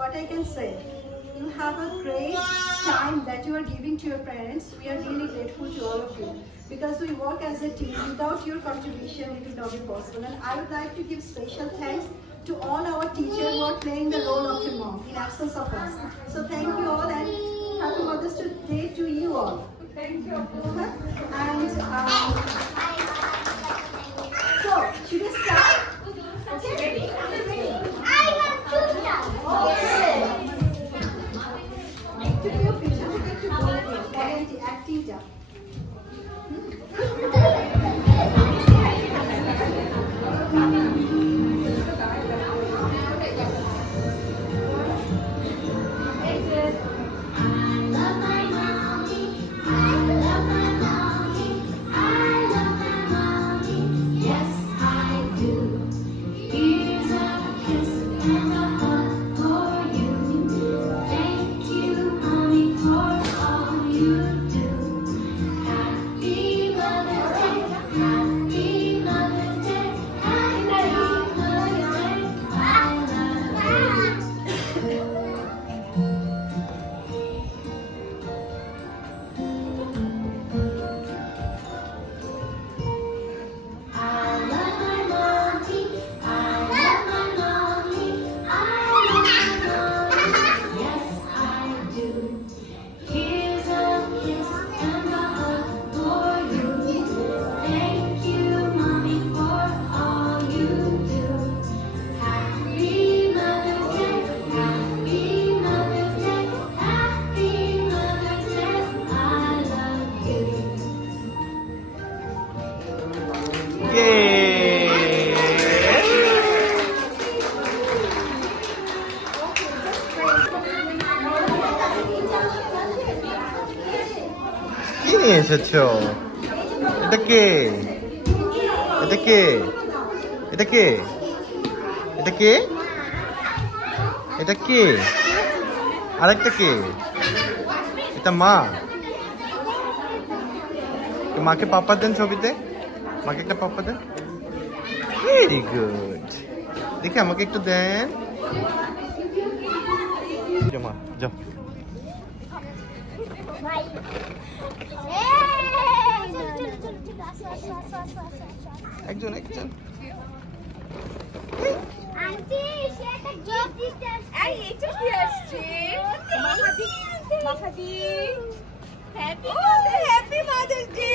what I can say, you have a great time that you are giving to your parents. We are really grateful to all of you because we work as a team. Without your contribution, it would not be possible. And I would like to give special thanks to all our teachers who are playing the role of a mom in absence of us. So thank you all and happy Mother's Day to you all. Thank you. And so, should we start? Okay. I want to start. Okay. To your picture, to get to go and acting job. কি নিয়ে এসেছো? এটা কে? এটা কে? এটা কে? এটা কে? এটা কে? আরেকটা কে? এটা মা। মাকে পাপা দেন ছবিতে। মাকে একটা পাপা দেন। Very good. দেখি আমাকে একটু দেন। যাও মা, যাও। একজন একজন আন্টি সেটা গিফট দিতে এই এটা কি আসছে মাহাদি হ্যাপি মাদার্স ডে